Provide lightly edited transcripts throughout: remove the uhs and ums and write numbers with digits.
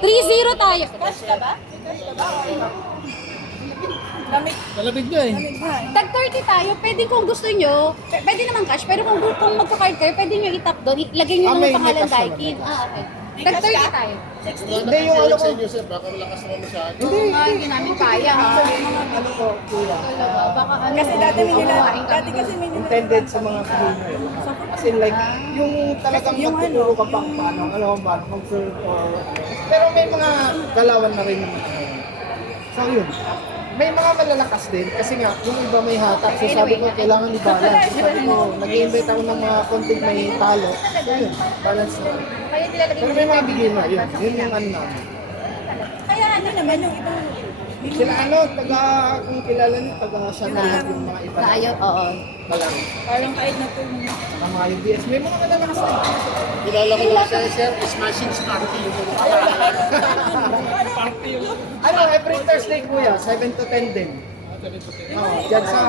3-0 tayo. Cash ka ba? Lamig. Malamig nyo eh. Lamig na. Tag 30 tayo, pwede kung gusto nyo, pwede naman cash, pero kung magka-card kayo, pwede nyo itap doon, ilagay nyo may naman pangalan cash naman, Daikin. may cash. Okay. May Tag cash 30 ka? tayo. 60. Hindi, yung ano ko. sa inyo, sir. Baka malakas naman masyado. Hindi namin kaya ha. Ano ko, kuya. Baka ano. Kasi dati may nila, kumain kami. dati kasi may nila. Intended sa mga cleaner. As in like, yung talagang Yung magtuturo ka pa kung paano, alam mo ba, mag-serve or... Pero may mga galawan na rin naman. So yun. May mga malalakas din kasi nga, yung iba may hatak. So sabi ko, kailangan i-balance. So, sabi ko, nag-invite ako ng mga konting may talo. So yun, balance na. Kaya nilalagay Pero may mga beginner, yun. Yun yung ano namin. Kaya ano naman yung ibang Sila ano, kung kilala niyo, siya na yung mga iba. Tayo, oo. Malang. parang kahit na po Ang mga UBS. May mga malalakas din. Kilala ko lang siya, sir. Smashing Sparky. Ano, every Thursday kuya, 7 to 10 din. Oh, dyan sa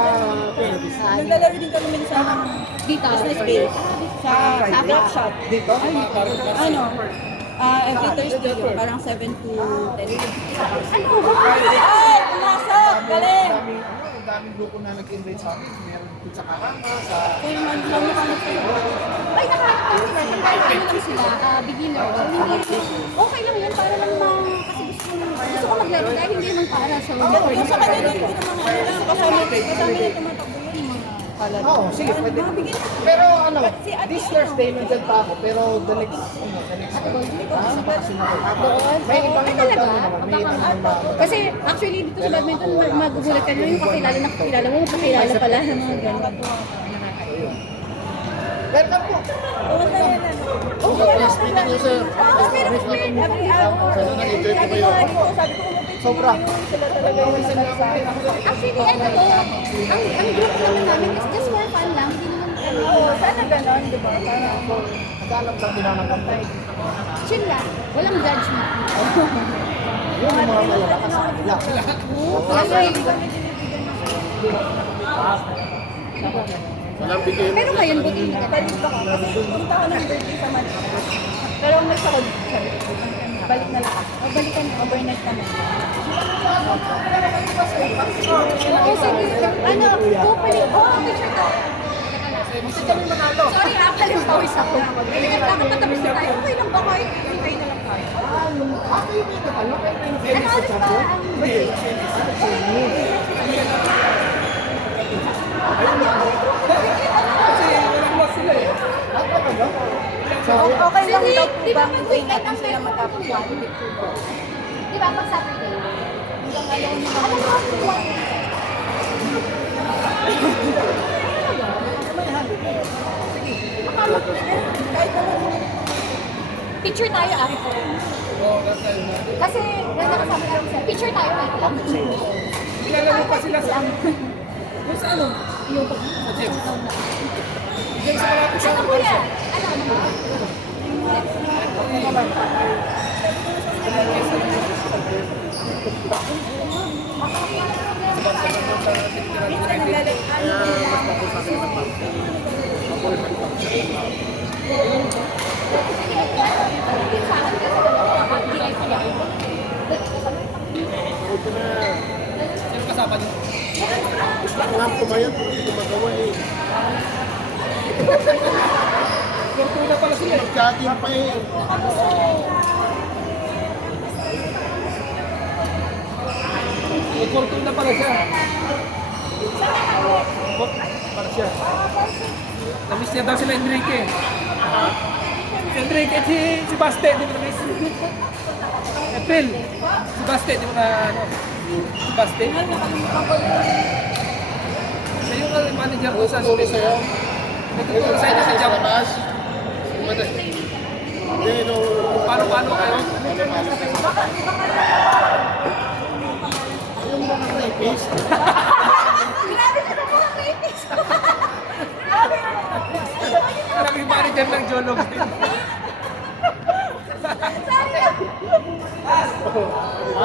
Philippines. naglalaro din kami minsan ng Dito. business base sa drop shop. Dito? Ano? Every Thursday yun, parang 7 to 10. Ay! Pumasok! Galing! Ang daming grupo na nag-invite sa amin. Meron dito sa Karama, sa... Kaya naman, ano kayo? Ay, nakakita sila. Kahit ano lang sila, beginner. So, hindi, okay lang yan para lang kasi gusto ko maglaro dahil hindi naman para. So, Yung sa kanila, hindi naman ano lang, kasama na tumatakbo yun, mga pala. Oo, sige, pwede. Pero ano, this Thursday nandyan pa ako, pero the next sa Bakasin ako. May ibang Ay, ibang talaga? naman, may ibang ibang. Kasi actually dito sa badminton, magugulat ka na yung kakilala mo, kakilala pala ng mga gano'n. Welcome po. Pumunta yan ano. Nice meeting you, sir. Every hour. Na-enjoy ko Sabi kayo. ko nga dito, sabi ko kumapit Sobra. sila talaga yung nagsasabi. Actually, ano to, ang group naman namin is just for fun lang, hindi naman Oo, sana ganon, di ba? Parang Naghanap lang pinanagantay. chill lang, walang judgment. Yung mga malalakas sa kanila. Walang bigay mo. Pero ngayon, buti hindi ka balik ako. Kasi punta ko ng birthday sa Manila. Pero may sakod. Balik na lang. O balikan, overnight kami. Kasi, ano, pupalik, picture to. Gusto kami manalo. Sorry palis pawis ako. Dapat matapos na tayo. Okay lang ba kahit hintay na lang tayo? Ako yung may natalo. Ano oras ba ang Okay lang daw po Di ba ba mag-wait natin lang sila matapos yan? Di ba pag Saturday? Hanggang ngayon Ano ba? Picture tayo after. Kasi, nakasama namin sa picture tayo wait lang. Kilala mo pa sila sa... Kung sa ano? Yung Sa gym. Diyan sa malapit sa... ano kuya? Ano? minsan naglalagay. Sino kasama niyo? Gusto ko nga pumayat. Hindi ko magawa eh. Fortuna pala sila eh. Magkaging pa eh. May fortuna pala siya. Para siya. Namiss niya daw sila Enrique. Si Enrique at si Baste, di mo na-miss. April, si Baste, di mo na ano. Si Baste. Siya yung manager ko sa Tuloy sa'yo. nagtuturo sa inyo sa job. Labas. Hindi, no. Paano kayo? Yung mga rapist. Grabe ka na mga kaitis! Parang yung manager ng Jolog.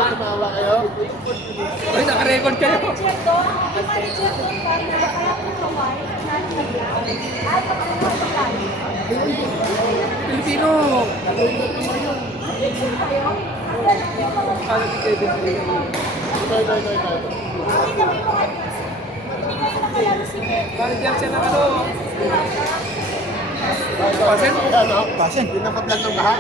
Tumawa kayo. Uy, naka-record kayo. Manager doon, yung manager doon, parang kaya po kawai, Pilipino. Ano ni Kevin? Manager siya ng ano? Pasen? Ano? Pasin. Pinapablog ng lahat.